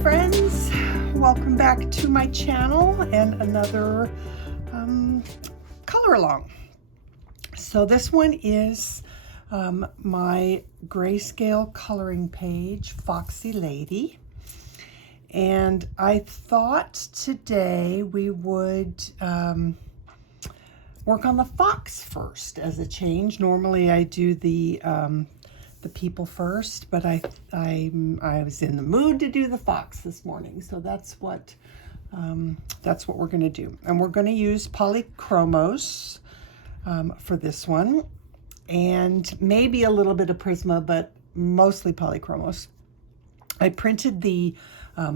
friends, welcome back to my channel and another color along. So this one is my Greyscale coloring page, Foxy Lady, and I thought today we would work on the fox first as a change. Normally I do the people first, but I was in the mood to do the fox this morning, so that's what we're going to do. And we're going to use Polychromos for this one, and maybe a little bit of Prisma, but mostly Polychromos. I printed the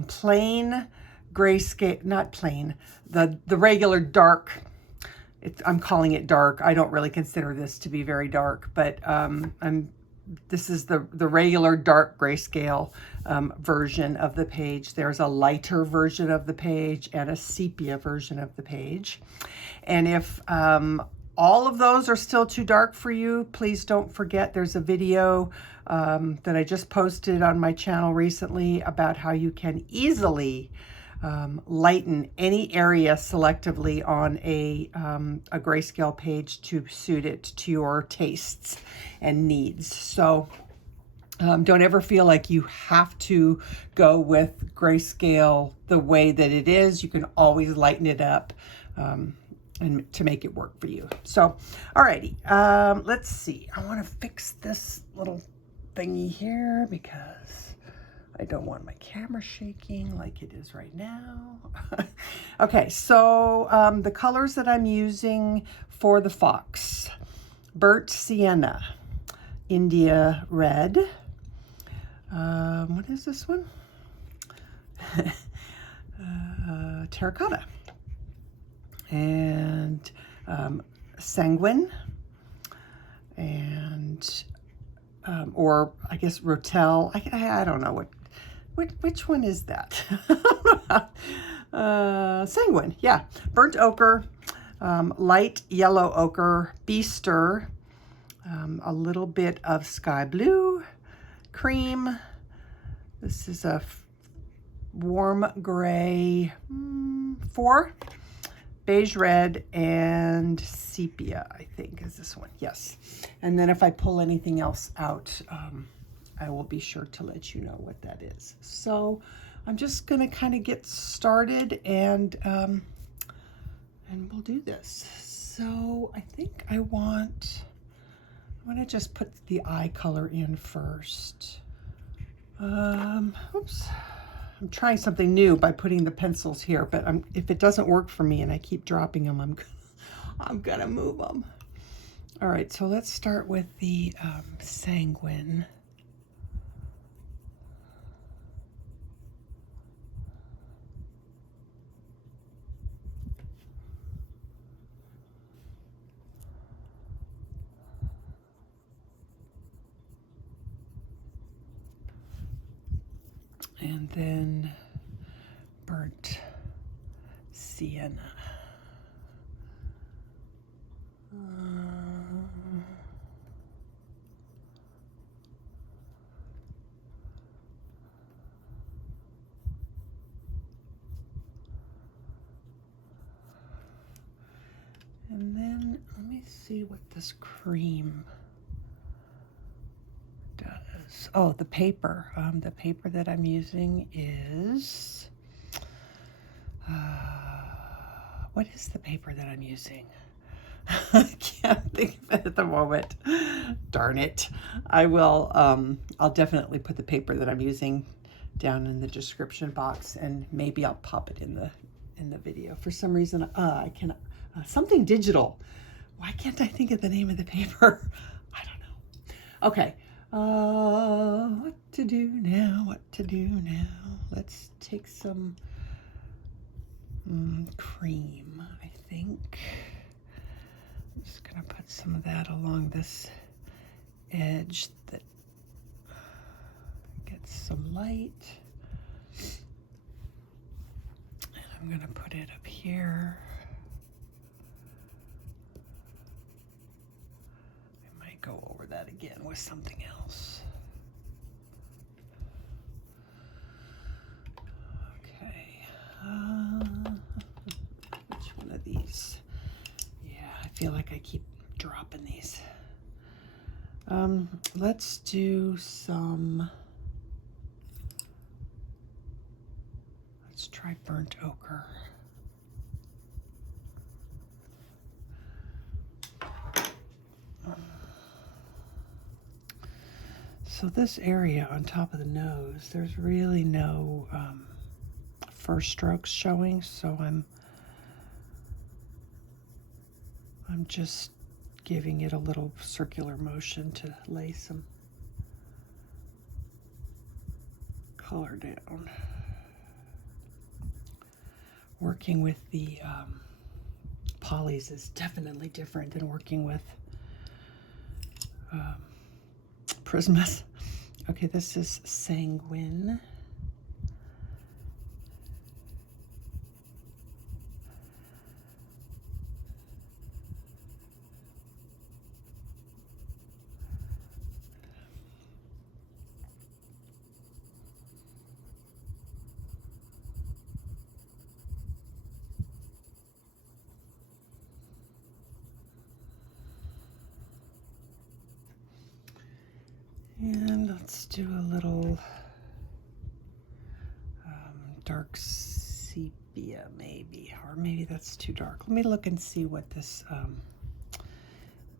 plain grayscale, not plain, the regular dark. I'm calling it dark. I don't really consider this to be very dark, but this is the regular dark grayscale version of the page. There's a lighter version of the page and a sepia version of the page. And if all of those are still too dark for you, please don't forget there's a video that I just posted on my channel recently about how you can easily lighten any area selectively on a grayscale page to suit it to your tastes and needs. So don't ever feel like you have to go with grayscale the way that it is. You can always lighten it up and to make it work for you. So, alrighty, let's see. I want to fix this little thingy here because I don't want my camera shaking like it is right now. Okay, so the colors that I'm using for the fox: burnt sienna, India red. What is this one? Terra Cotta. And sanguine, and or I guess rotel. I don't know which one is that. Sanguine, yeah. Burnt ochre, light yellow ochre, bistre, a little bit of sky blue, cream. This is a warm gray 4. Beige red and sepia, I think, is this one. Yes. And then if I pull anything else out, I will be sure to let you know what that is. So I'm just going to kind of get started and we'll do this. So I think I'm going to just put the eye color in first. Oops. I'm trying something new by putting the pencils here, but if it doesn't work for me and I keep dropping them, I'm gonna move them. All right, so let's start with the sanguine. And then burnt sienna. And then let me see what this cream does. Oh, the paper. The paper that I'm using is, what is the paper that I'm using? I can't think of it at the moment. Darn it. I will, I'll definitely put the paper that I'm using down in the description box, and maybe I'll pop it in the video. For some reason, I cannot, something digital. Why can't I think of the name of the paper? I don't know. Okay. What to do now? Let's take some cream, I think. I'm just gonna put some of that along this edge that gets some light. And I'm gonna put it up here. I might go over that again with something else. keep dropping these. Let's do some, let's try burnt ochre. So this area on top of the nose, there's really no first strokes showing, so I'm just giving it a little circular motion to lay some color down. Working with the polys is definitely different than working with Prismas. Okay, this is Sanguine. And let's do a little dark sepia maybe, or maybe that's too dark. Let me look and see what this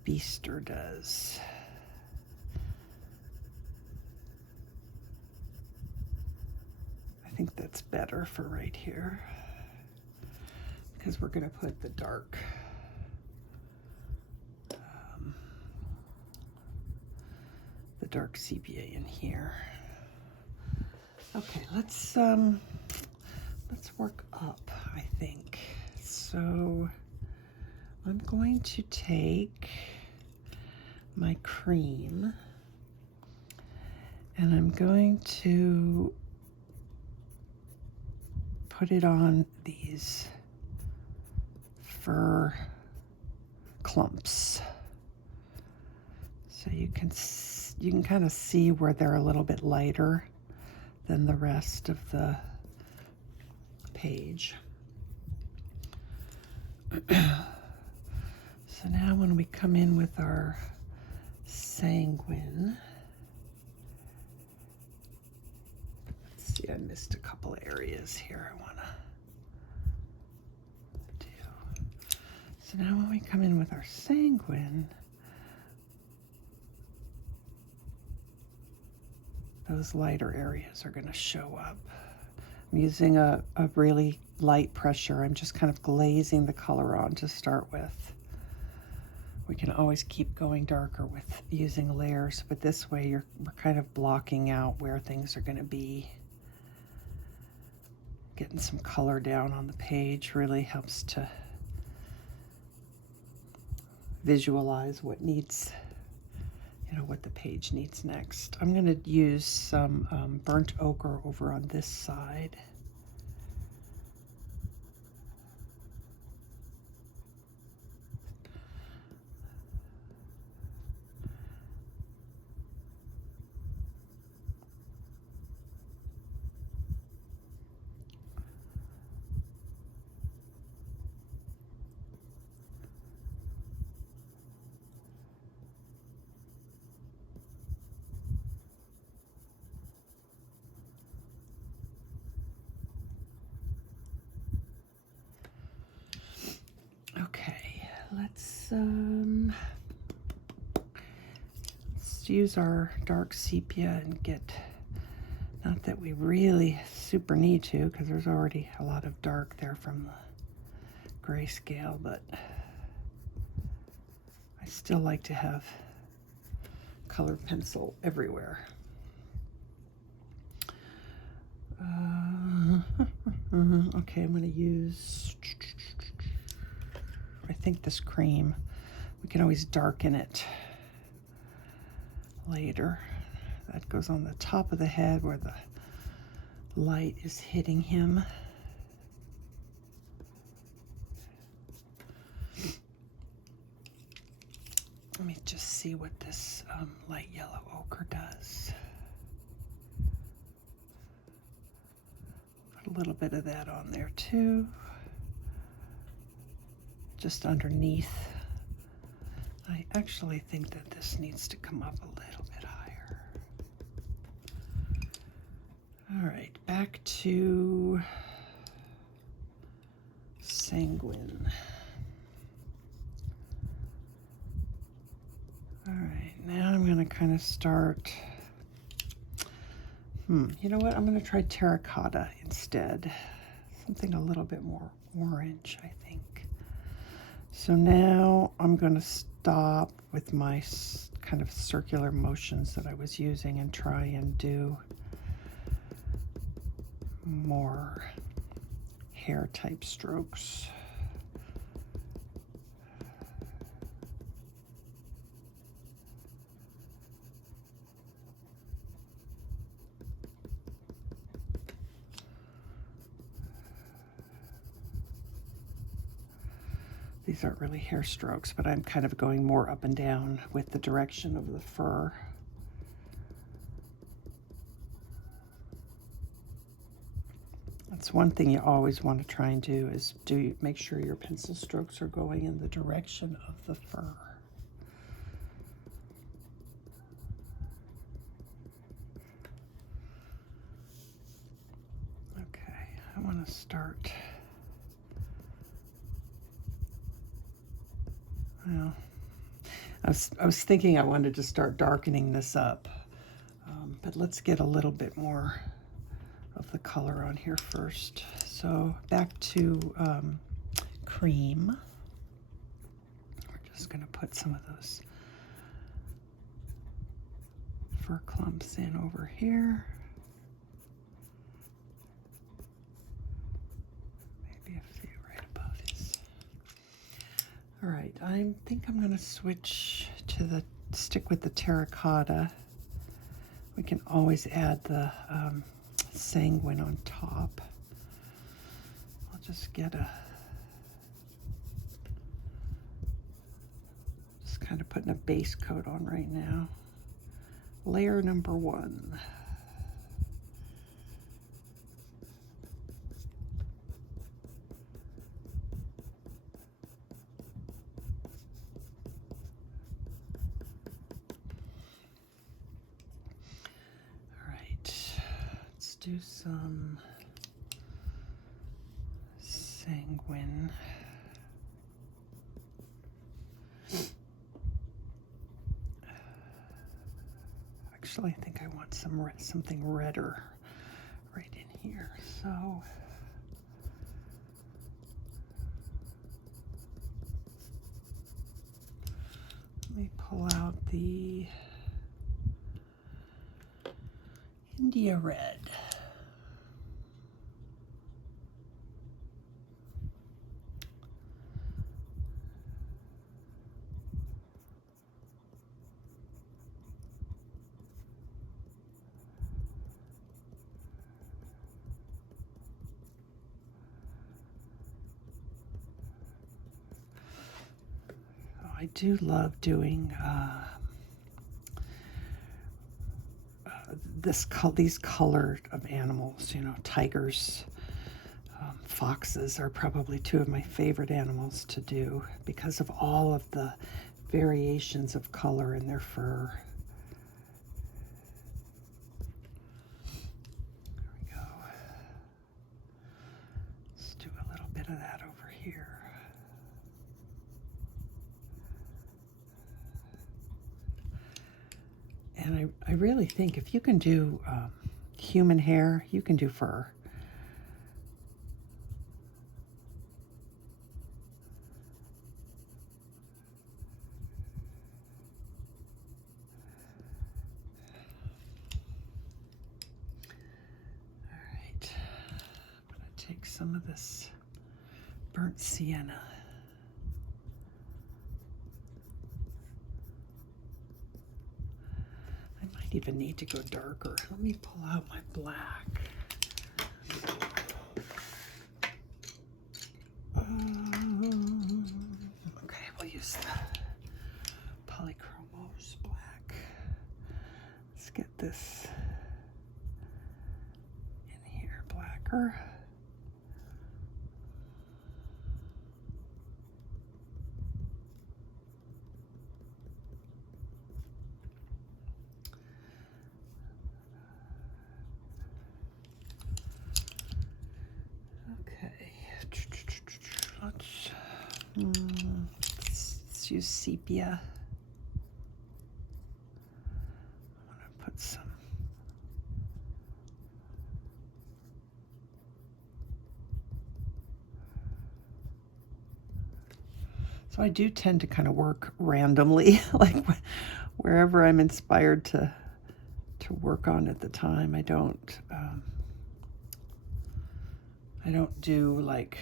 Bistre does. I think that's better for right here because we're going to put the dark sepia in here. Okay, let's work up, I think. So I'm going to take my cream and I'm going to put it on these fur clumps. So you can kind of see where they're a little bit lighter than the rest of the page. So now when we come in with our Sanguine, let's see, I missed a couple of areas here I want to do. So now when we come in with our Sanguine, those lighter areas are going to show up. I'm using a really light pressure. I'm just kind of glazing the color on to start with. We can always keep going darker with using layers, but this way we're kind of blocking out where things are going to be. Getting some color down on the page really helps to visualize what needs, what the page needs next. I'm going to use some burnt ochre over on this side. Let's use our dark sepia and get, not that we really super need to because there's already a lot of dark there from the Greyscale, but I still like to have colored pencil everywhere. Okay, I'm going to use, I think this cream, we can always darken it later. That goes on the top of the head where the light is hitting him. Let me just see what this light yellow ochre does. Put a little bit of that on there too, just underneath I actually think that this needs to come up a little bit higher. All right, back to Sanguine. All right, now I'm going to kind of start, you know what, I'm going to try Terra Cotta instead. Something a little bit more orange, I think. So now I'm going to stop with my kind of circular motions that I was using and try and do more hair type strokes. These aren't really hair strokes, but I'm kind of going more up and down with the direction of the fur. That's one thing you always want to try and do is make sure your pencil strokes are going in the direction of the fur. Okay, I want to start. Well, I was thinking I wanted to start darkening this up, but let's get a little bit more of the color on here first. So back to cream. We're just going to put some of those fur clumps in over here. Maybe a few right above his. All right, I think I'm going to switch to stick with the Terra Cotta. We can always add the Sanguine on top. I'll just get just kind of putting a base coat on right now. Layer number 1. Do some Sanguine. Actually, I think I want something redder right in here. So let me pull out the India Red. I do love doing these color of animals. You know, tigers, foxes are probably two of my favorite animals to do because of all of the variations of color in their fur. There we go. Let's do a little bit of that over here. And I really think if you can do human hair, you can do fur. All right, I'm going to take some of this burnt sienna. Even need to go darker. Let me pull out my black. Okay, we'll use the Polychromes black. Let's get this in here blacker. Let's use Sepia. I want to put some. So I do tend to kind of work randomly, like wherever I'm inspired to work on at the time. I don't do like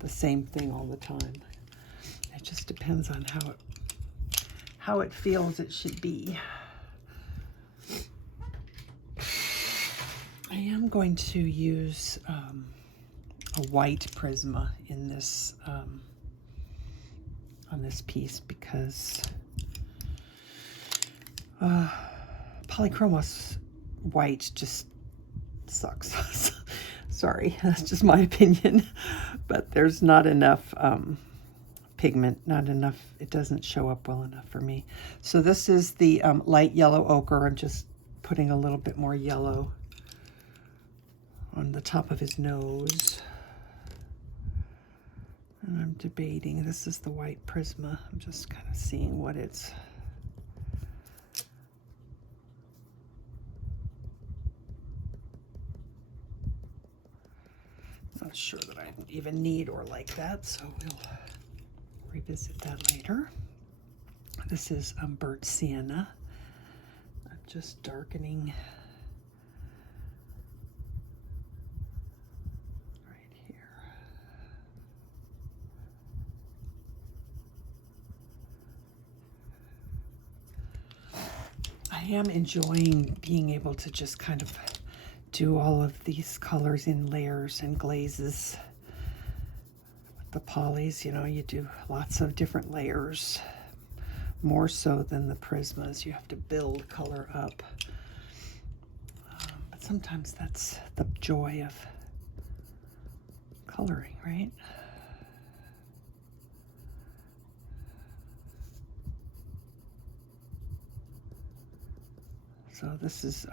the same thing all the time. It just depends on how it feels it should be. I am going to use a white Prisma in this on this piece because Polychromos white just sucks. Sorry, that's just my opinion, but there's not enough pigment, not enough, it doesn't show up well enough for me. So this is the light yellow ochre. I'm just putting a little bit more yellow on the top of his nose. And I'm debating, this is the white Prisma. I'm just kind of seeing what it's. Not sure that I even need or like that, so we'll revisit that later. This is burnt sienna. I'm just darkening right here. I am enjoying being able to just kind of do all of these colors in layers and glazes. With the polys, you know, you do lots of different layers, more so than the Prismas. You have to build color up. But sometimes that's the joy of coloring, right? So this is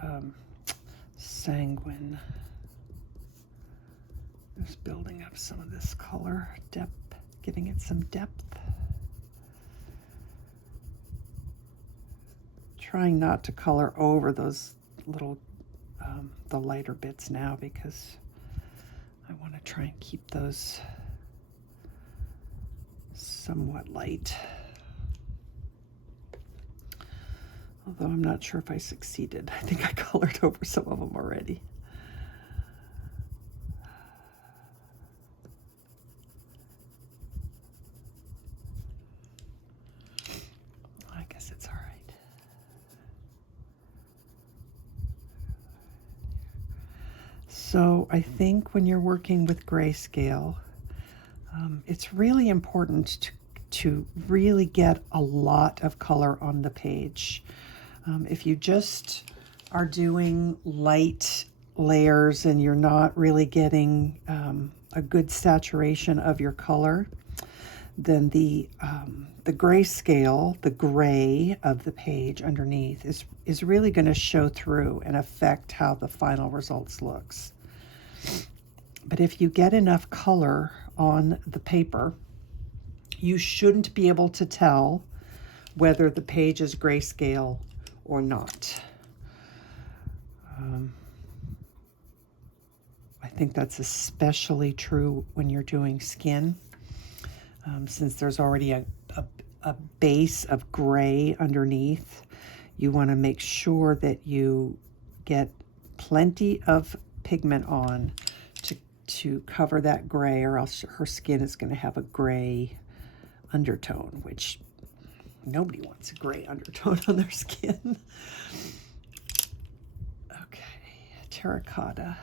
Sanguine. Just building up some of this color depth, giving it some depth. Trying not to color over those little, the lighter bits now because I want to try and keep those somewhat light. Although I'm not sure if I succeeded. I think I colored over some of them already. I guess it's all right. So I think when you're working with Greyscale, it's really important to really get a lot of color on the page. If you just are doing light layers and you're not really getting a good saturation of your color, then the Greyscale, the gray of the page underneath, is really going to show through and affect how the final results looks. But if you get enough color on the paper, you shouldn't be able to tell whether the page is Greyscale or not. I think that's especially true when you're doing skin, since there's already a base of gray underneath. You want to make sure that you get plenty of pigment on to cover that gray, or else her skin is going to have a gray undertone, which nobody wants a gray undertone on their skin. Okay, Terra Cotta.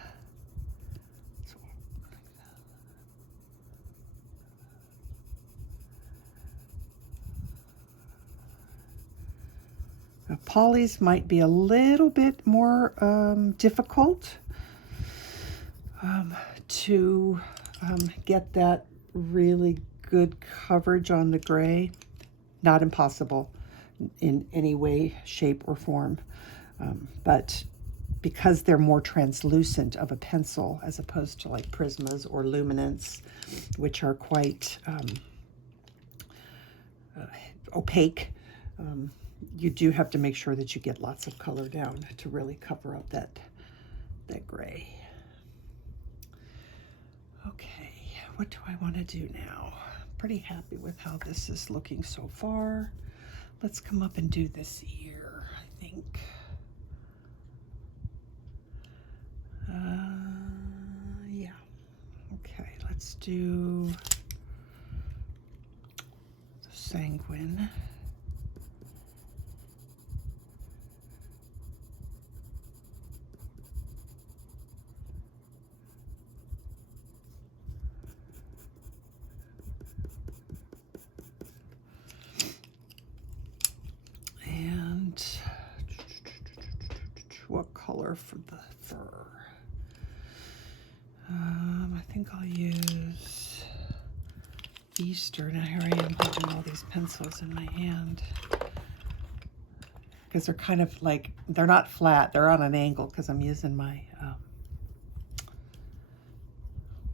Now, polys might be a little bit more difficult to get that really good coverage on the gray. Not impossible in any way, shape, or form, but because they're more translucent of a pencil as opposed to like Prismas or Luminants, which are quite opaque. You do have to make sure that you get lots of color down to really cover up that gray. Okay, what do I want to do now? Pretty happy with how this is looking so far. Let's come up and do this ear, I think. Yeah. Okay, let's do the Sanguine. And what color for the fur? I think I'll use Bistre. Now here I am holding all these pencils in my hand because they're kind of like, they're not flat, they're on an angle because I'm using my,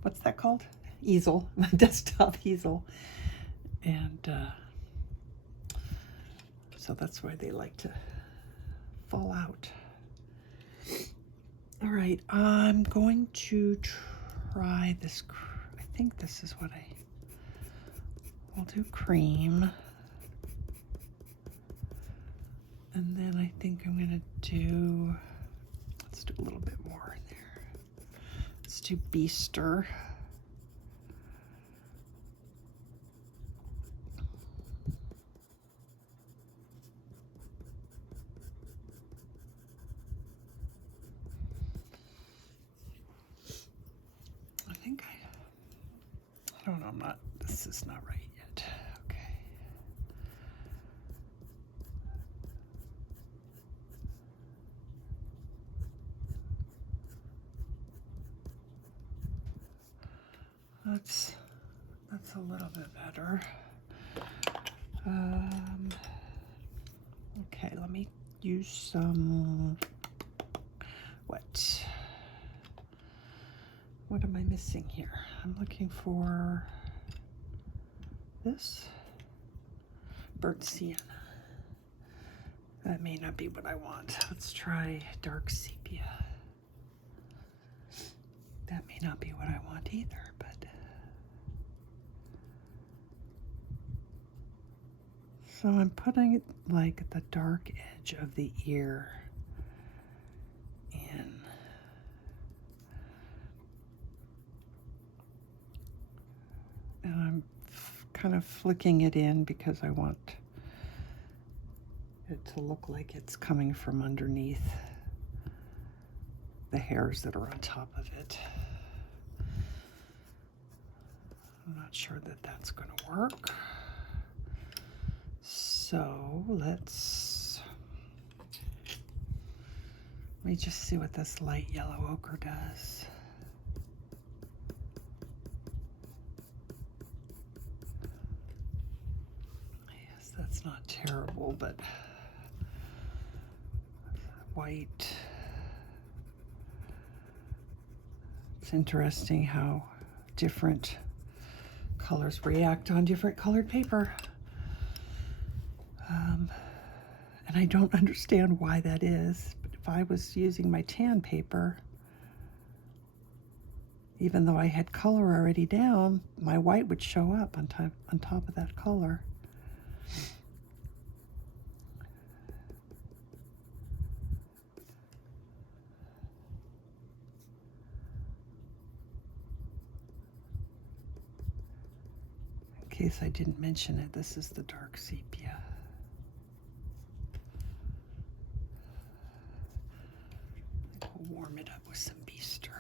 what's that called? Easel, my desktop easel. And so that's why they like to fall out. All right, I'm going to try this. I think this is what I'll do cream. And then I think I'm gonna do, let's do a little bit more in there. Let's do Bistre. I don't know, this is not right yet. Okay. That's a little bit better. Okay, let me use some, what am I missing here? I'm looking for this burnt sienna. That may not be what I want. Let's try dark sepia. That may not be what I want either, but so I'm putting like the dark edge of the ear in. And I'm kind of flicking it in because I want it to look like it's coming from underneath the hairs that are on top of it. I'm not sure that that's going to work. So let me just see what this light yellow ochre does. Yes, that's not terrible, but white. It's interesting how different colors react on different colored paper. And I don't understand why that is, but if I was using my tan paper, even though I had color already down, my white would show up on top of that color. In case I didn't mention it, this is the dark sepia. We'll warm it up with some Bistre.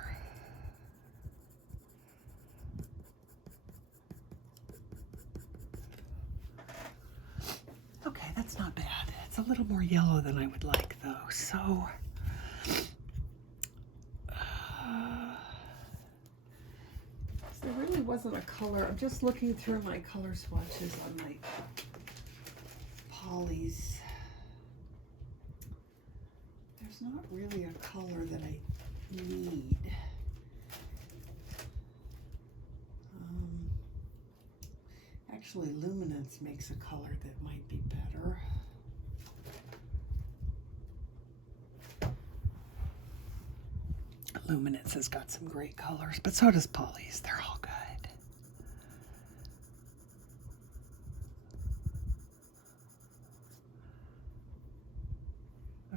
Okay, that's not bad. It's a little more yellow than I would like, though. So, there really wasn't a color. I'm just looking through my color swatches on my polys. There's not really a color that I need. Actually, luminance makes a color that might be better. Luminance has got some great colors, but so does Poly's. They're all good.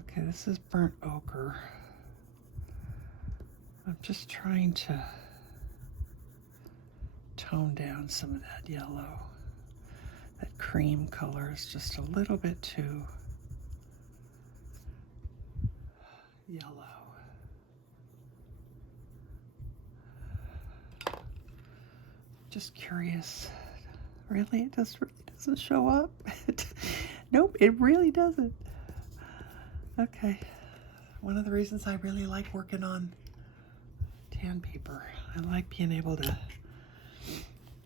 Okay, this is burnt ochre. I'm just trying to tone down some of that yellow. That cream color is just a little bit too yellow. Just curious. Really? It just really doesn't show up? Nope, it really doesn't. Okay. One of the reasons I really like working on tan paper. I like being able to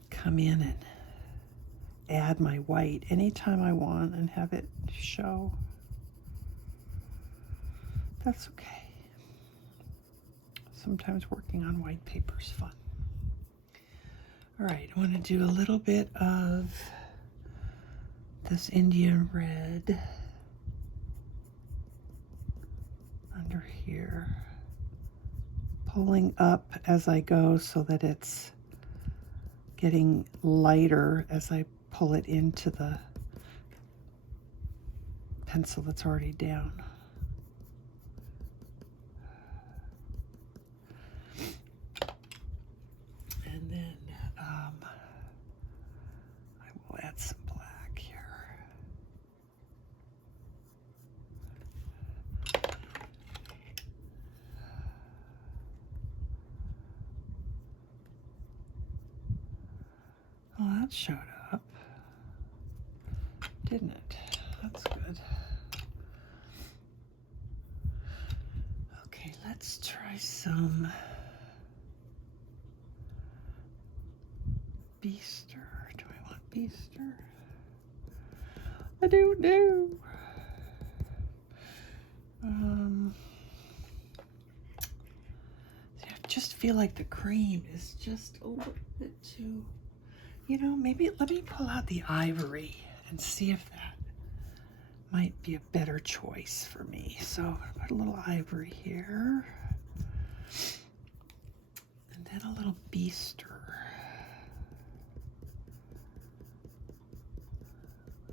come in and add my white anytime I want and have it show. That's okay. Sometimes working on white paper is fun. All right, I want to do a little bit of this Indian red under here, pulling up as I go so that it's getting lighter as I pull it into the pencil that's already down. And then I will add some black here. Well, that showed up, didn't it? That's good. Okay, let's try some Bistre. Do I want Bistre? I don't know. I just feel like the cream is just a little bit too, you know, maybe let me pull out the Ivory and see if that might be a better choice for me. So I'll put a little Ivory here. And then a little Bistre.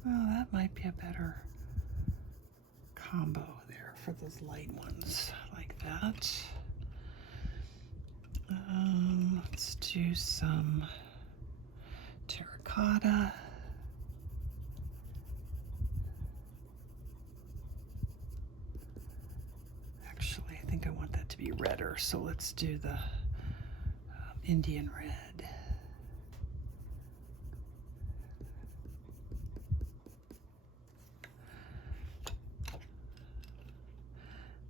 Well, that might be a better combo there for those light ones like that. Let's do some Terra Cotta. Actually, I think I want that to be redder, so let's do the Indian red.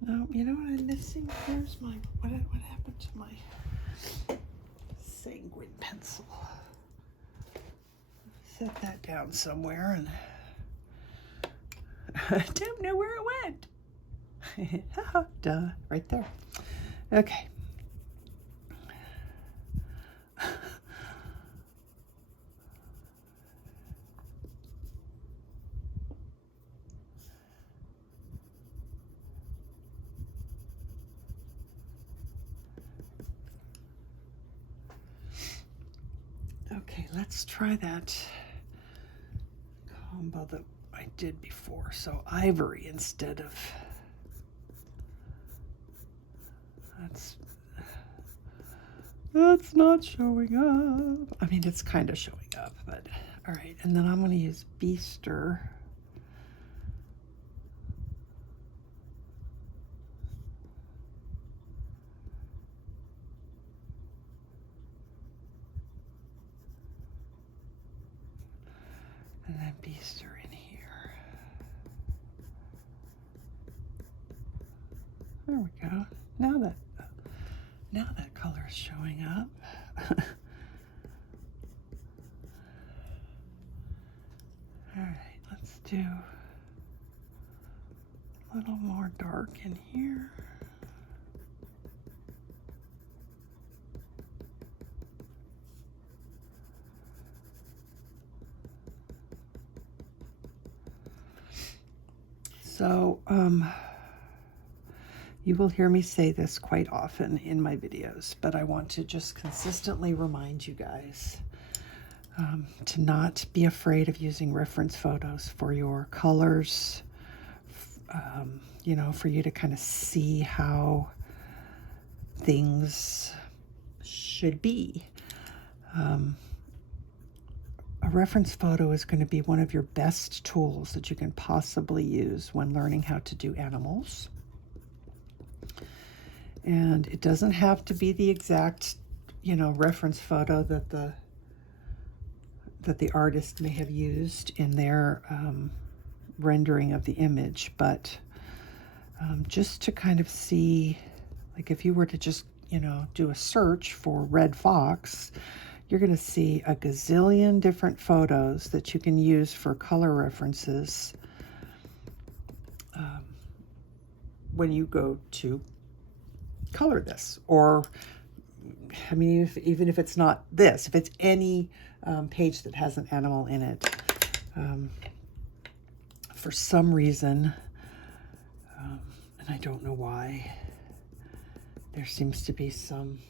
No, you know what I'm missing? Here's my, what happened to my Sanguine pencil? Set that down somewhere and I don't know where it went. Duh, right there. Okay. Okay, let's try that combo that I did before. So Ivory instead of, that's not showing up. I mean, it's kind of showing up, but all right. And then I'm going to use Bistre. And then Bistre in here. There we go. Now that color is showing up. All right, let's do a little more dark in here. You will hear me say this quite often in my videos, but I want to just consistently remind you guys to not be afraid of using reference photos for your colors, you know, for you to kind of see how things should be. A reference photo is going to be one of your best tools that you can possibly use when learning how to do animals. And it doesn't have to be the exact, you know, reference photo that the artist may have used in their rendering of the image, but just to kind of see, like if you were to just, you know, do a search for red fox, you're going to see a gazillion different photos that you can use for color references when you go to color this. Or, I mean, even if it's not this, if it's any page that has an animal in it, for some reason, and I don't know why, there seems to be some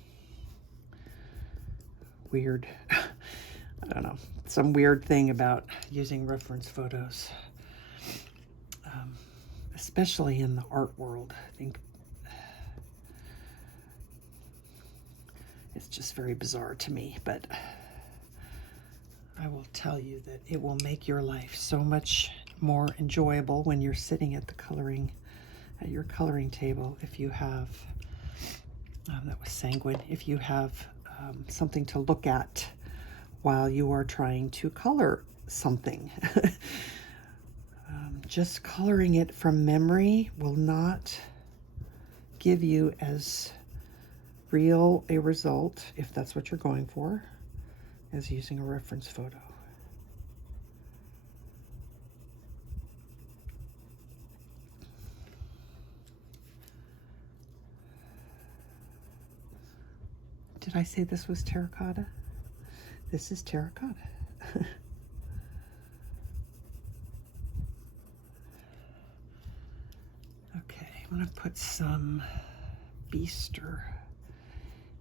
weird, I don't know, some weird thing about using reference photos, especially in the art world. I think it's just very bizarre to me, but I will tell you that it will make your life so much more enjoyable when you're sitting at at your coloring table, if you have, that was Sanguine, if you have something to look at while you are trying to color something. Just coloring it from memory will not give you as real a result, if that's what you're going for, as using a reference photo. Did I say this was Terra Cotta? This is Terra Cotta. Okay, I'm going to put some Bistre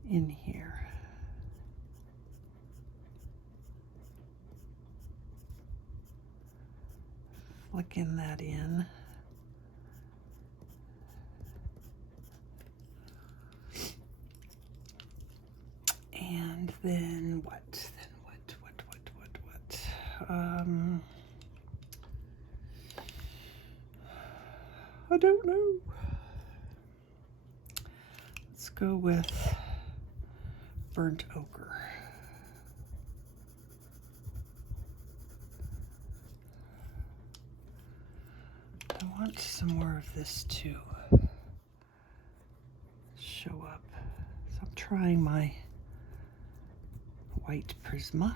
in here. Flicking that in. And then what? I don't know. Let's go with burnt ochre. I want some more of this to show up. So I'm trying my white Prisma.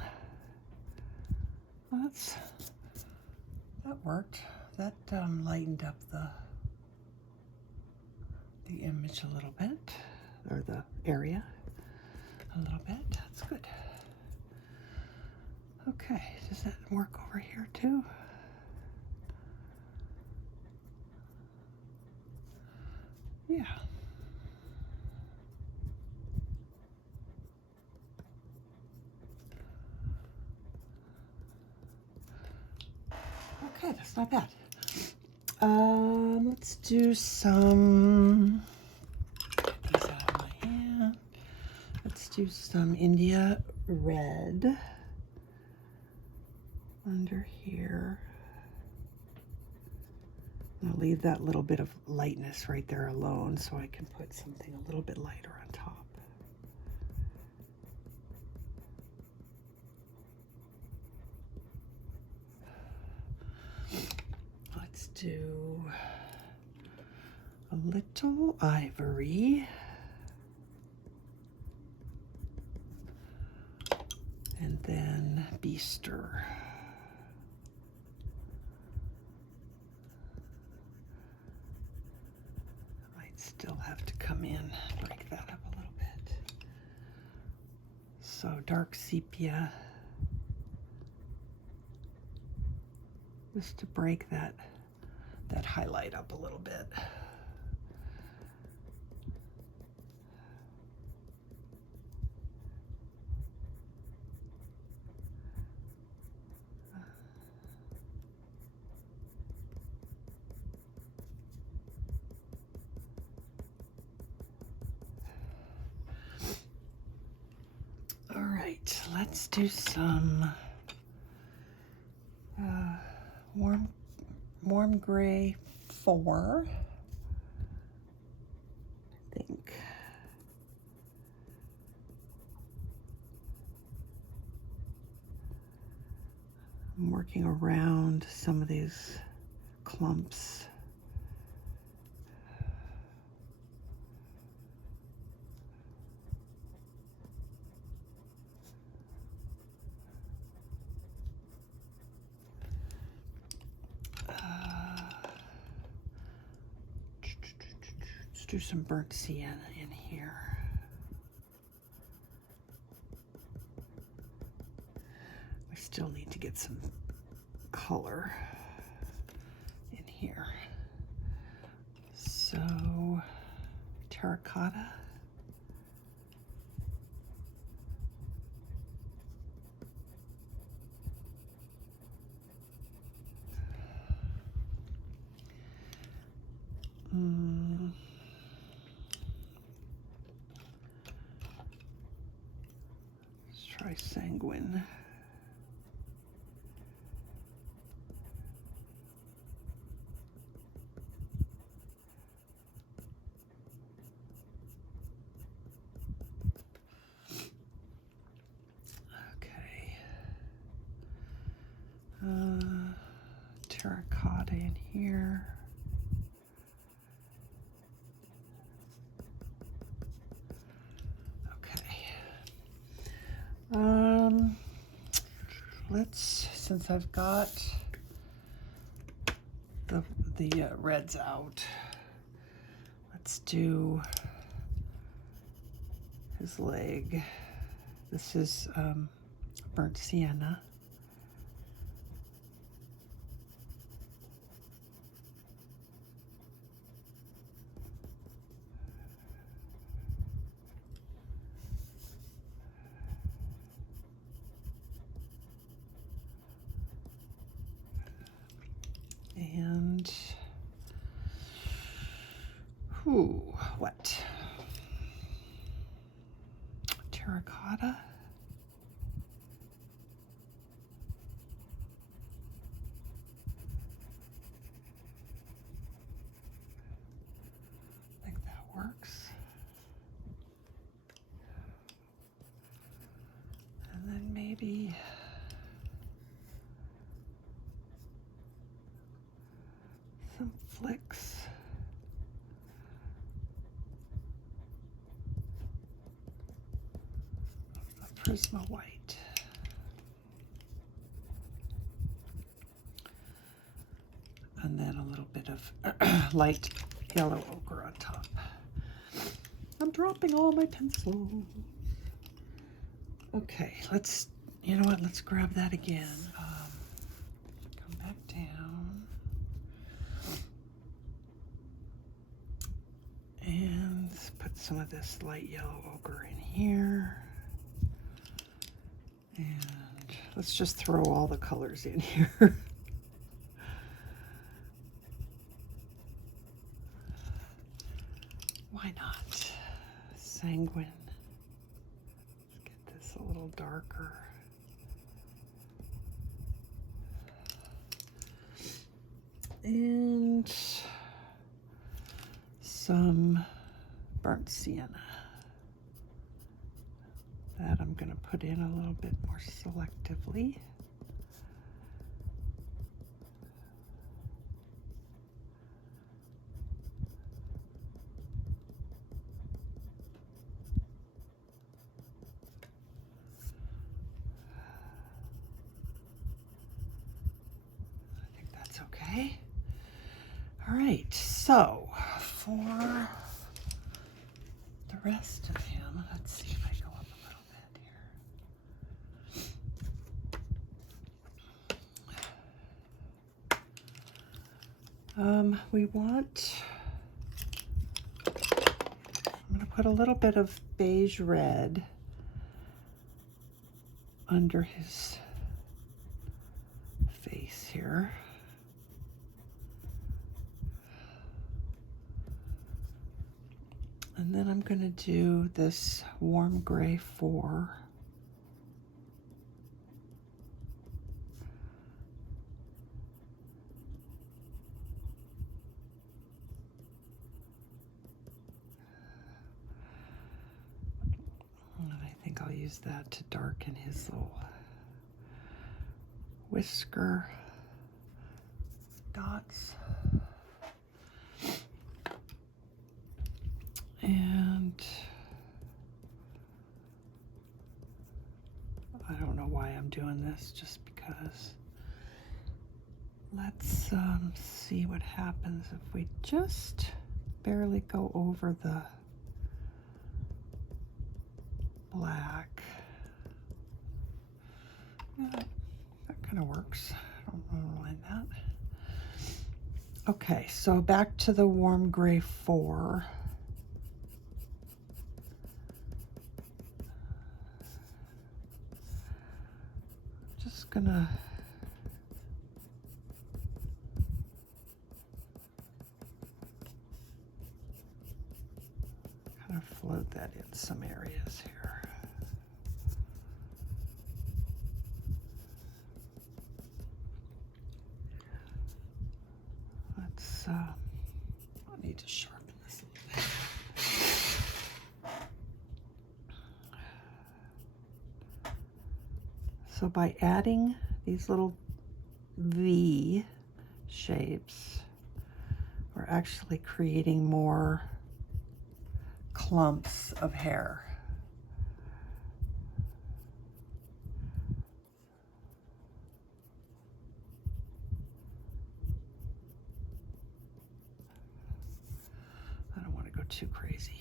Well, that worked. That lightened up the image a little bit, or the area a little bit. That's good. Okay, does that work over here too? Yeah. Okay, that's not bad. Let's do some, get these out of my hand. Let's do some India red under here. I'll leave that little bit of lightness right there alone so I can put something a little bit lighter on top. Let's do a little ivory. And then Bistre. Might still have to come in, break that up a little bit. So dark sepia. Just to break that that highlight up a little bit. All right, let's do some warm gray 4, I think. I'm working around some of these clumps. Let's do some burnt sienna in here. We still need to get some color in here. So, Terra Cotta. Let's try Sanguine. Okay. Terra Cotta in here. Let's, since I've got the reds out, let's do his leg. This is burnt sienna. And what? Terra Cotta. I think that works. And then maybe some flicks. Prisma White. And then a little bit of light yellow ochre on top. I'm dropping all my pencils. Okay, let's, you know what, let's grab that again. Come back down. And let's put some of this light yellow ochre in here. And let's just throw all the colors in here. Why not? Sanguine. Let's get this a little darker. And some burnt sienna. That I'm going to put in a little bit more selectively. I think that's okay. All right, so for the rest of him, let's see if I go up a little bit here. We want, I'm going to put a little bit of Beige Red under his face here. And then I'm going to do this warm gray 4. And I think I'll use that to darken his little whisker dots. And I don't know why I'm doing this, just because. Let's see what happens if we just barely go over the black. Yeah, that kind of works. I don't mind that. Okay, so back to the warm gray 4. Just gonna kind of float that in some areas here. Let's, I need to sharpen this a little bit. So by adding these little V shapes, we're actually creating more clumps of hair. I don't want to go too crazy.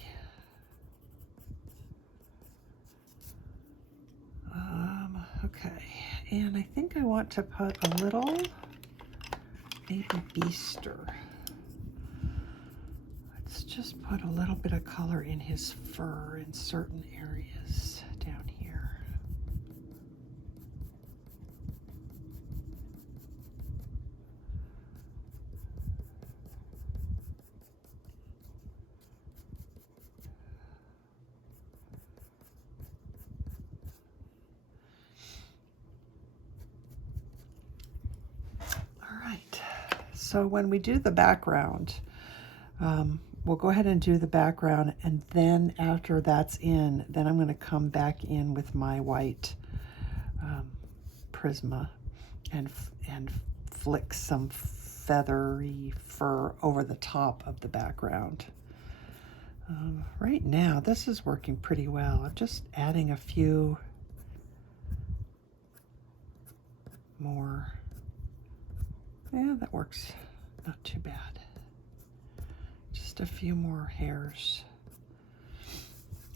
Okay, and I think I want to put a little, maybe Bistre. Let's just put a little bit of color in his fur in certain areas down here. So when we do the background, we'll go ahead and do the background, and then after that's in, then I'm going to come back in with my white Prisma and flick some feathery fur over the top of the background. Right now, this is working pretty well. I'm just adding a few more. Yeah, that works not too bad. Just a few more hairs.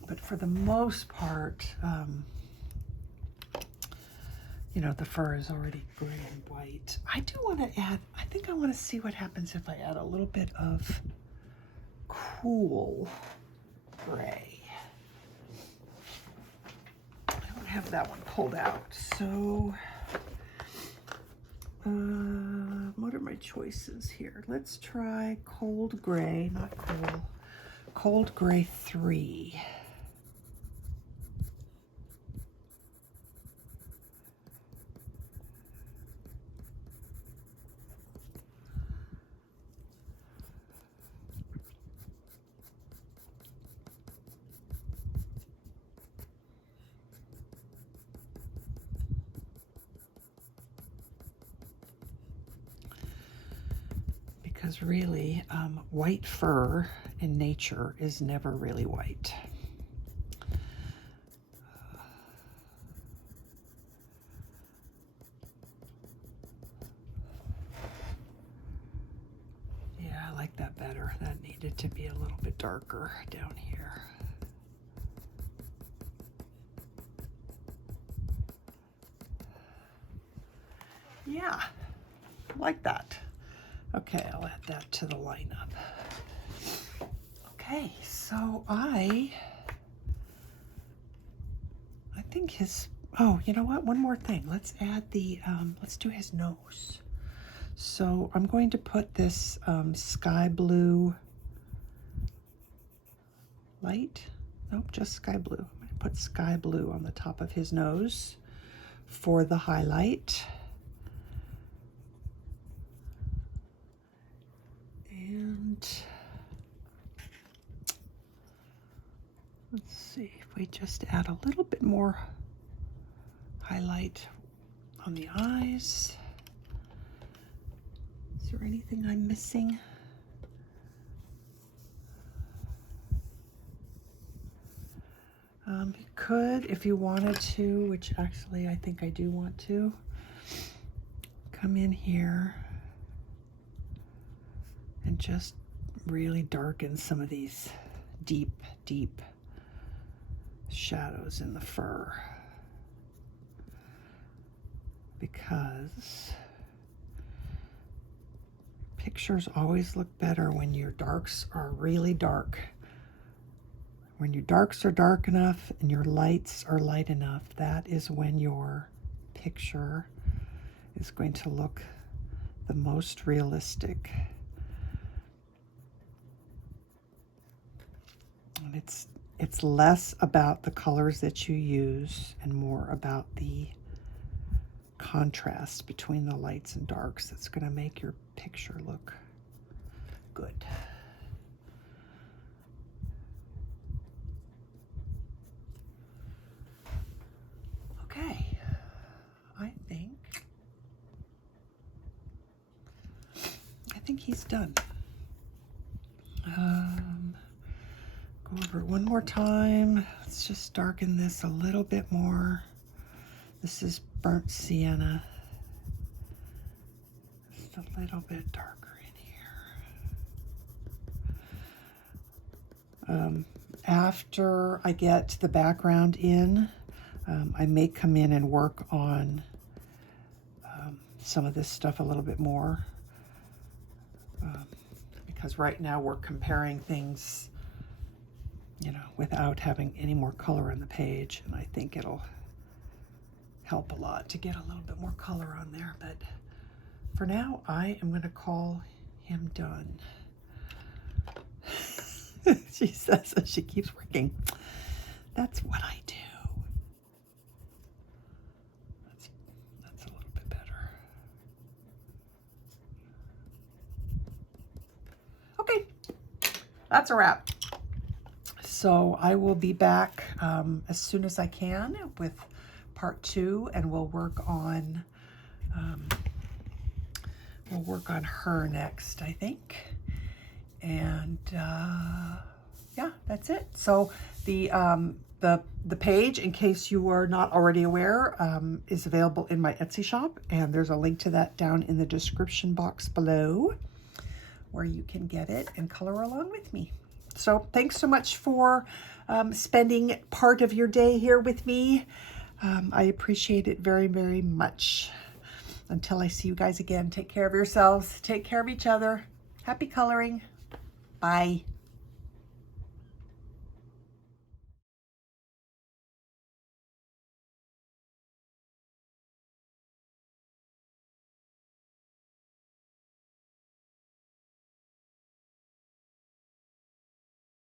But for the most part, you know, the fur is already gray and white. I do want to add, I think I want to see what happens if I add a little bit of cool gray. I don't have that one pulled out, so what are my choices here? Let's try cold gray, not cool, cold gray 3. Because really, white fur in nature is never really white. Yeah, I like that better. That needed to be a little bit darker down here. Yeah, like that. Okay, I'll add that to the lineup. Okay, so I think his, oh, you know what? One more thing. Let's add the, let's do his nose. So I'm going to put this sky blue light. Nope, just sky blue. I'm going to put sky blue on the top of his nose for the highlight. And let's see if we just add a little bit more highlight on the eyes. Is there anything I'm missing? You could, if you wanted to, which actually I think I do want to, come in here and just really darken some of these deep, deep shadows in the fur. Because pictures always look better when your darks are really dark. When your darks are dark enough and your lights are light enough, that is when your picture is going to look the most realistic. And it's less about the colors that you use and more about the contrast between the lights and darks that's going to make your picture look good. Okay, I think he's done. Go over it one more time. Let's just darken this a little bit more. This is burnt sienna. Just a little bit darker in here. After I get the background in, I may come in and work on some of this stuff a little bit more. Because right now we're comparing things, you know, without having any more color on the page. And I think it'll help a lot to get a little bit more color on there. But for now, I am going to call him done. She says that she keeps working. That's what I do. That's a little bit better. Okay, that's a wrap. So I will be back as soon as I can with part 2, and we'll work on her next, I think. And yeah, that's it. So the page, in case you are not already aware, is available in my Etsy shop, and there's a link to that down in the description box below, where you can get it and color along with me. So thanks so much for spending part of your day here with me. I appreciate it very, very much. Until I see you guys again, take care of yourselves, take care of each other. Happy coloring. Bye.